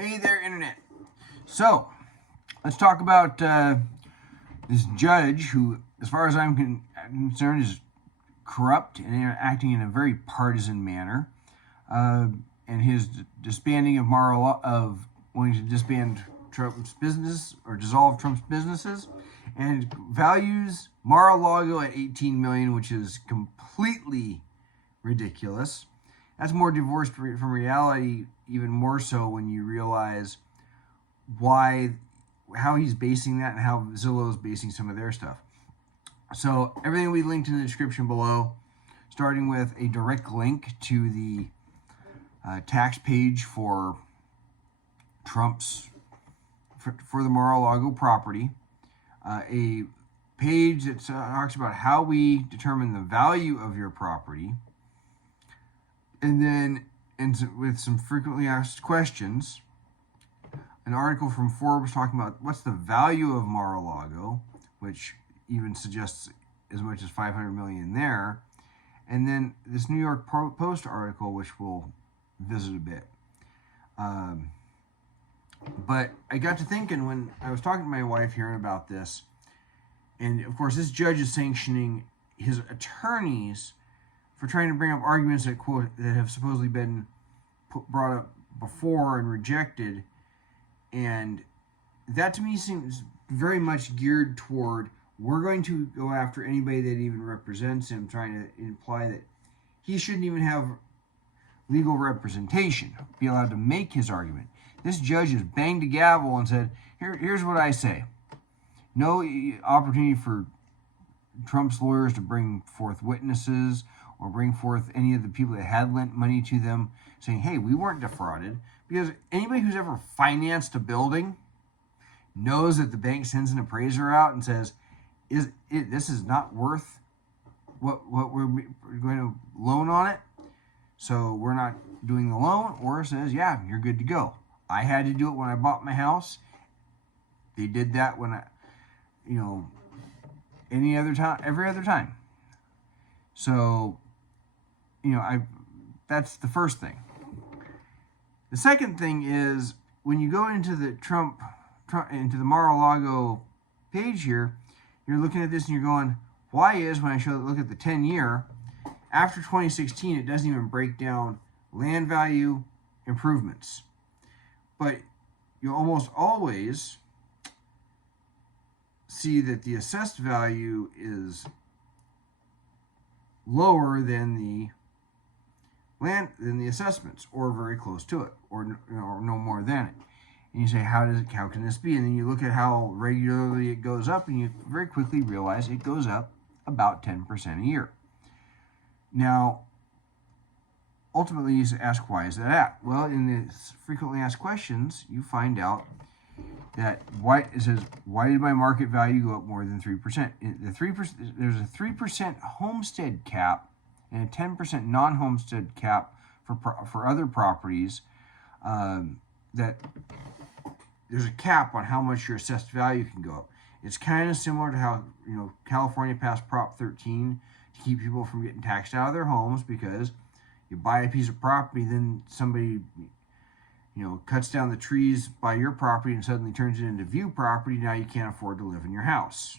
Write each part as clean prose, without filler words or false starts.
Hey there, Internet. So, let's talk about this judge who, as far as I'm concerned, is corrupt and acting in a very partisan manner. And his disbanding of of wanting to disband Trump's business or dissolve Trump's businesses, and values Mar-a-Lago at $18 million, which is completely ridiculous. That's more divorced from reality, even more so when you realize how he's basing that and how Zillow is basing some of their stuff. So everything we linked in the description below, starting with a direct link to the tax page for Trump's for the Mar-a-Lago property, a page that talks about how we determine the value of your property, and then with some frequently asked questions, an article from Forbes talking about what's the value of Mar-a-Lago, which even suggests as much as $500 million there, and then this New York Post article, which we'll visit a bit. But I got to thinking when I was talking to my wife hearing about this, and of course this judge is sanctioning his attorneys for trying to bring up arguments that, quote, that have supposedly been brought up before and rejected. And that to me seems very much geared toward, we're going to go after anybody that even represents him, trying to imply that he shouldn't even have legal representation, be allowed to make his argument. This judge has banged a gavel and said, here's what I say. No opportunity for Trump's lawyers to bring forth witnesses or bring forth any of the people that had lent money to them saying, hey, we weren't defrauded. Because anybody who's ever financed a building knows that the bank sends an appraiser out and says, this is not worth what we're going to loan on it, so we're not doing the loan, or says, yeah, you're good to go. I had to do it when I bought my house. They did that when any other time, every other time. So, that's the first thing. The second thing is when you go into the into the Mar-a-Lago page here, you're looking at this and you're going, why is, when I look at the 10-year, after 2016, it doesn't even break down land value improvements. But you almost always see that the assessed value is lower than the assessments, or very close to it, or no more than it. And you say, how can this be? And then you look at how regularly it goes up, and you very quickly realize it goes up about 10% a year. Now, ultimately, you ask, why is that at? Well, in the frequently asked questions, you find out that it says, why did my market value go up more than 3%? There's a 3% homestead cap and a 10% non-homestead cap for other properties. That there's a cap on how much your assessed value can go up. It's kind of similar to how California passed Prop 13 to keep people from getting taxed out of their homes, because you buy a piece of property, then somebody cuts down the trees by your property and suddenly turns it into view property. Now you can't afford to live in your house.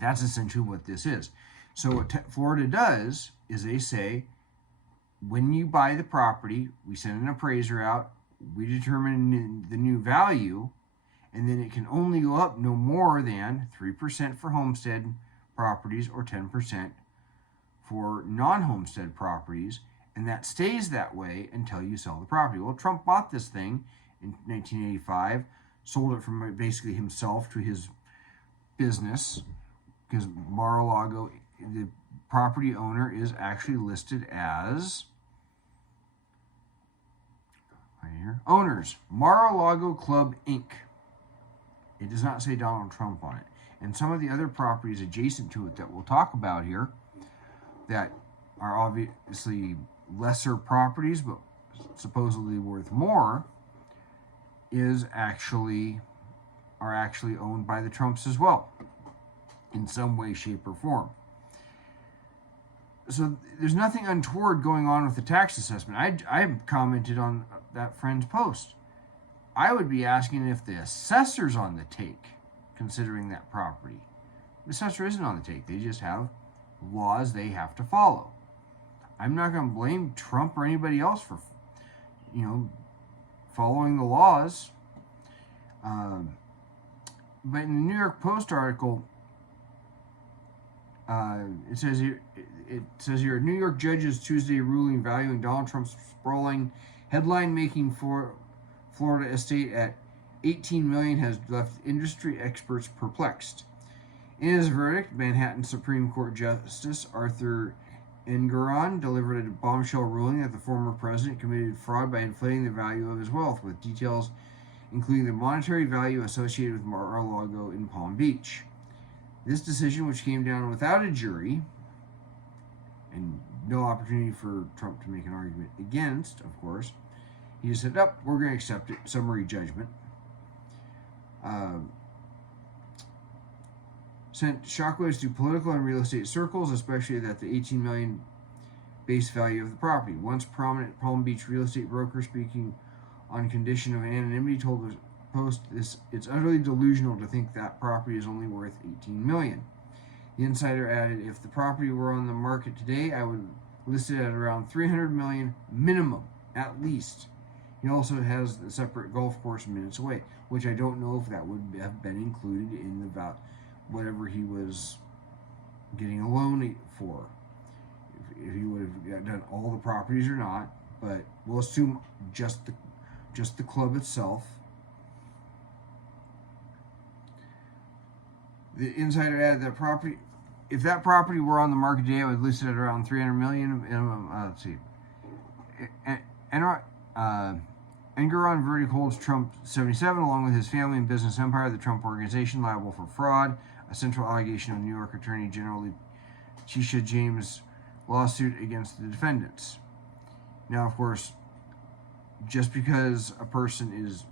That's essentially what this is. So what Florida does is they say, when you buy the property, we send an appraiser out, we determine the new value, and then it can only go up no more than 3% for homestead properties or 10% for non-homestead properties, and that stays that way until you sell the property. Well, Trump bought this thing in 1985, sold it from basically himself to his business, because Mar-a-Lago, the property owner, is actually listed as, right here, owners, Mar-a-Lago Club, Inc. It does not say Donald Trump on it. And some of the other properties adjacent to it that we'll talk about here that are obviously lesser properties but supposedly worth more are actually owned by the Trumps as well, in some way, shape, or form. So there's nothing untoward going on with the tax assessment. I have commented on that friend's post. I would be asking if the assessor's on the take, considering that property. The assessor isn't on the take. They just have laws they have to follow. I'm not going to blame Trump or anybody else for, following the laws. But in the New York Post article, it says here, New York judges Tuesday ruling valuing Donald Trump's sprawling, headline-making Florida estate at $18 million has left industry experts perplexed. In his verdict, Manhattan Supreme Court Justice Arthur Engoron delivered a bombshell ruling that the former president committed fraud by inflating the value of his wealth, with details including the monetary value associated with Mar-a-Lago in Palm Beach. This decision, which came down without a jury and no opportunity for Trump to make an argument against, of course, he just said, we're going to accept it, summary judgment. Sent shockwaves to political and real estate circles, especially that the $18 million base value of the property. Once prominent Palm Beach real estate broker, speaking on condition of anonymity, told the Post it's utterly delusional to think that property is only worth $18 million. The insider added, if the property were on the market today, I would list it at around $300 million minimum, at least. He also has a separate golf course minutes away, which I don't know if that would have been included in the whatever he was getting a loan for. If he would have done all the properties or not, but we'll assume just the club itself. The insider added that property, if that property were on the market today, I would list it at around $300 million. Let's see. Engoron verdict holds Trump 77, along with his family and business empire, the Trump Organization, liable for fraud, a central allegation of New York Attorney General Letitia James' lawsuit against the defendants. Now, of course, just because a person is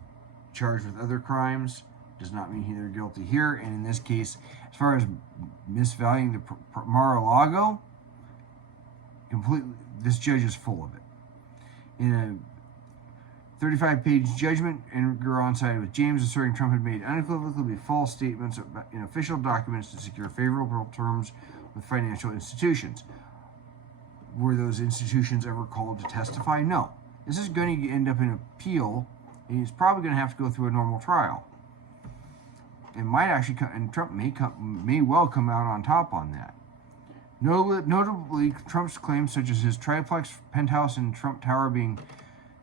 charged with other crimes does not mean they're guilty here. And in this case, as far as misvaluing the Mar-a-Lago, completely, this judge is full of it. In a 35-page judgment, Engoron sided with James, asserting Trump had made unequivocally false statements in official documents to secure favorable terms with financial institutions. Were those institutions ever called to testify? No. This is going to end up in appeal, and he's probably going to have to go through a normal trial. It might actually come, and Trump may well come out on top on that. Notably, Trump's claims, such as his triplex penthouse in Trump Tower being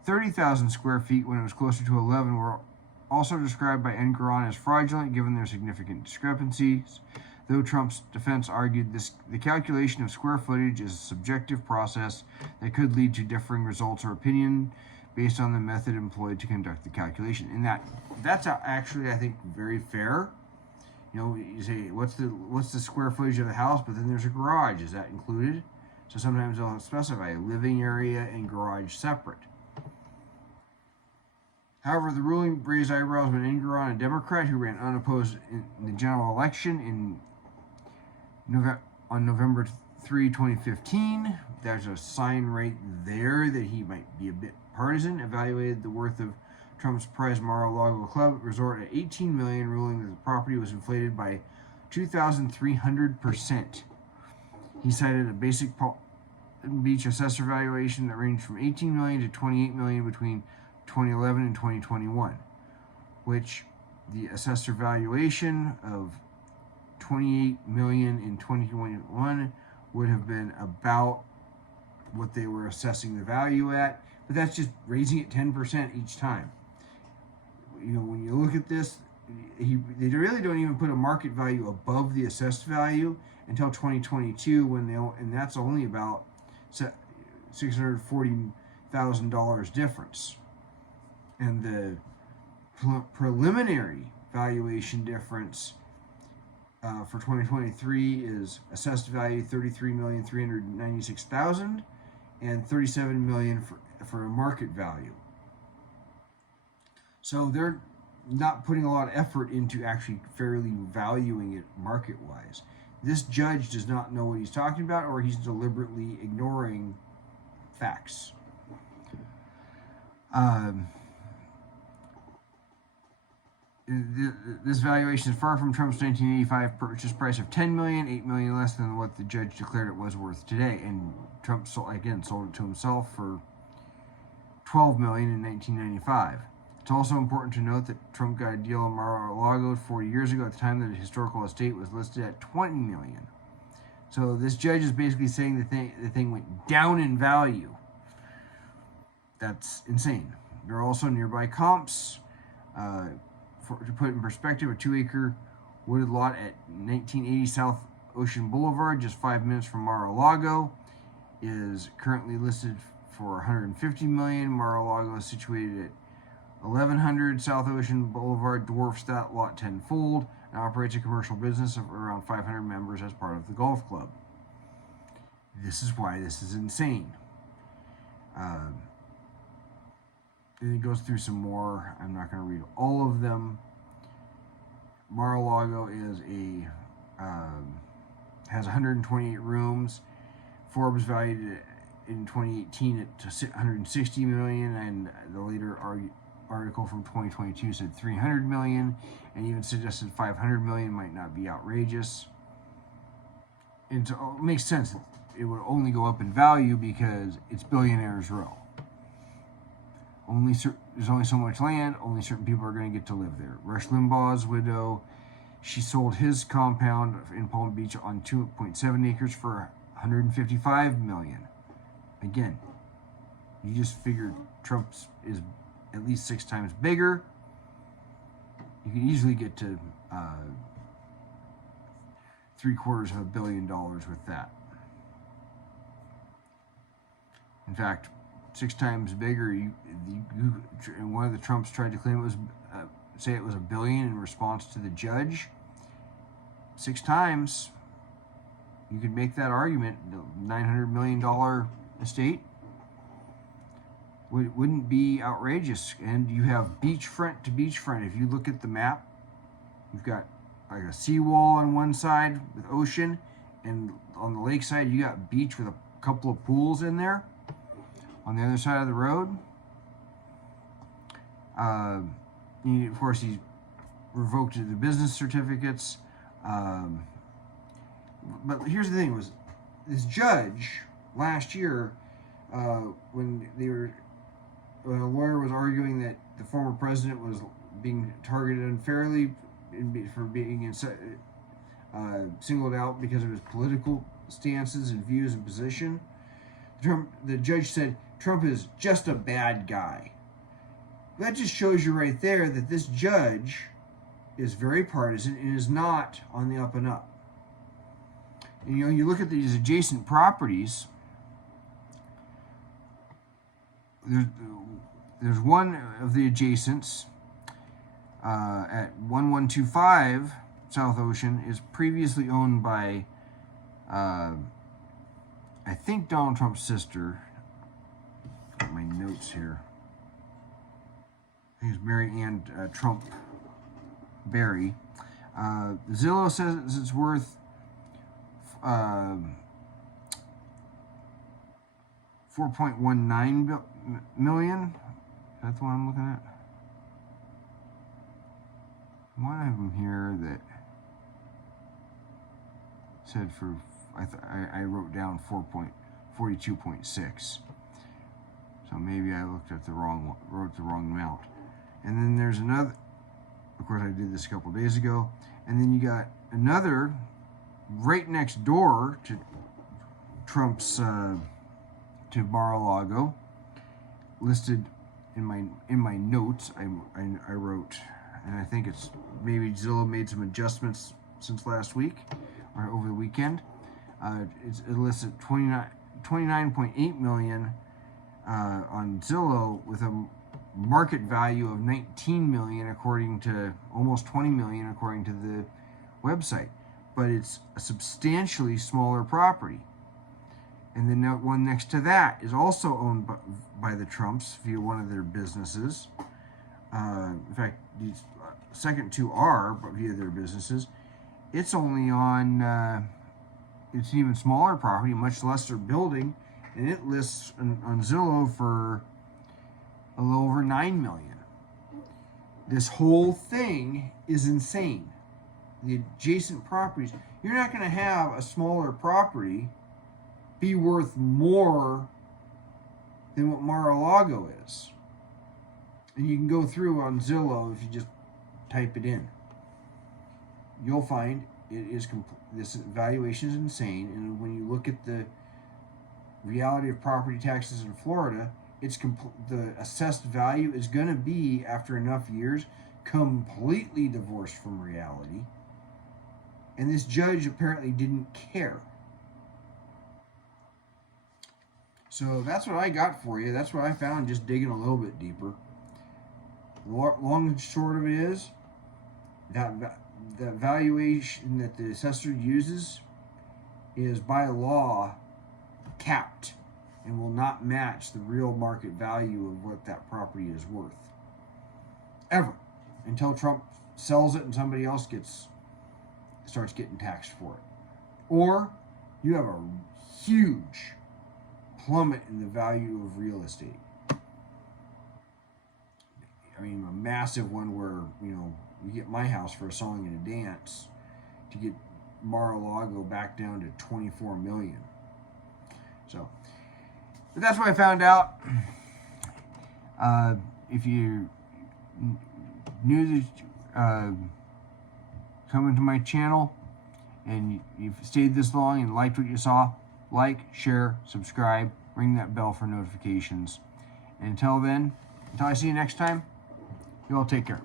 30,000 square feet when it was closer to 11, were also described by Engoron as fraudulent, given their significant discrepancies. Though Trump's defense argued the calculation of square footage is a subjective process that could lead to differing results or opinion based on the method employed to conduct the calculation. And that's actually, I think, very fair. You say, what's the square footage of the house, but then there's a garage. Is that included? So sometimes they'll specify a living area and garage separate. However, the ruling raised eyebrows when Engoron, a Democrat who ran unopposed in the general election on November 3, 2015, there's a sign right there that he might be a bit partisan, evaluated the worth of Trump's prize Mar-a-Lago Club Resort at $18 million, ruling that the property was inflated by 2,300%. He cited a basic Palm Beach assessor valuation that ranged from $18 million to $28 million between 2011 and 2021, which the assessor valuation of $28 million in 2021 would have been about what they were assessing the value at, but that's just raising it 10% each time. When you look at this, they really don't even put a market value above the assessed value until 2022, and that's only about $640,000 difference. And the preliminary valuation difference for 2023 is assessed value $33,396,000 and $37 million for a market value. So they're not putting a lot of effort into actually fairly valuing it market-wise. This judge does not know what he's talking about, or he's deliberately ignoring facts. Um, this valuation is far from Trump's 1985 purchase price of $10 million, $8 million less than what the judge declared it was worth today. And Trump sold it to himself for $12 million in 1995. It's also important to note that Trump got a deal on Mar-a-Lago 40 years ago at the time that the historical estate was listed at $20 million. So this judge is basically saying the thing went down in value. That's insane. There are also nearby comps. To put it in perspective, a 2-acre wooded lot at 1980 South Ocean Boulevard, just 5 minutes from Mar-a-Lago, is currently listed for $150 million. Mar-a-Lago is situated at 1100 South Ocean Boulevard, dwarfs that lot tenfold, and operates a commercial business of around 500 members as part of the golf club. This is why this is insane. And it goes through some more. I'm not going to read all of them. Mar-a-Lago has 128 rooms. Forbes valued it in 2018 at $160 million, and the later article from 2022 said $300 million, and even suggested $500 million might not be outrageous. And so it makes sense that it would only go up in value because it's billionaires' row. There's only so much land, only certain people are going to get to live there. Rush Limbaugh's widow, she sold his compound in Palm Beach on 2.7 acres for $155 million. Again, you just figured Trump's is at least 6 times bigger. You could easily get to $750 million with that. In fact, 6 times bigger. And one of the Trumps tried to claim it was, say it was $1 billion in response to the judge. 6 times, you could make that argument. The $900 million estate wouldn't be outrageous. And you have beachfront to beachfront. If you look at the map, you've got like a seawall on one side with ocean, and on the lake side, you got beach with a couple of pools in there. On the other side of the road, of course, he revoked the business certificates. But here's the thing: was this judge last year, when a lawyer was arguing that the former president was being targeted unfairly for being singled out because of his political stances and views and position, the judge said Trump is just a bad guy. That just shows you right there that this judge is very partisan and is not on the up and up. And you look at these adjacent properties. There's one of the adjacents at 1125 South Ocean is previously owned by I think Donald Trump's sister. Got my notes here. I think it's Mary Ann Trump Berry. Zillow says it's worth $4.19 million. That's the one I'm looking at. One of them here that said for I wrote down 42.6. So maybe I wrote the wrong amount. And then there's another. Of course, I did this a couple days ago. And then you got another right next door to Trump's to Mar-a-Lago, listed in my notes. I wrote, and I think it's maybe Zillow made some adjustments since last week or over the weekend. It lists at $29.8 million on Zillow with a market value of $19 million, almost $20 million according to the website. But it's a substantially smaller property. And then the one next to that is also owned by the Trumps via one of their businesses. In fact, these second two are via their businesses. It's only on, it's an even smaller property, much lesser building, and it lists on Zillow for a little over $9 million. This whole thing is insane. The adjacent properties, you're not going to have a smaller property be worth more than what Mar-a-Lago is. And you can go through on Zillow if you just type it in. You'll find it is this valuation is insane. And when you look at the reality of property taxes in Florida, it's the assessed value is going to be, after enough years, completely divorced from reality. And this judge apparently didn't care. So that's what I got for you. That's what I found just digging a little bit deeper. Long and short of it is that the valuation that the assessor uses is by law capped and will not match the real market value of what that property is worth. Ever. Until Trump sells it and somebody else starts getting taxed for it. Or you have a huge plummet in the value of real estate. I mean, a massive one where, you get my house for a song and a dance to get Mar-a-Lago back down to $24 million. So, but that's what I found out. If you new to coming to my channel and you've stayed this long and liked what you saw, like, share, subscribe, ring that bell for notifications. And until then, until I see you next time, you all take care.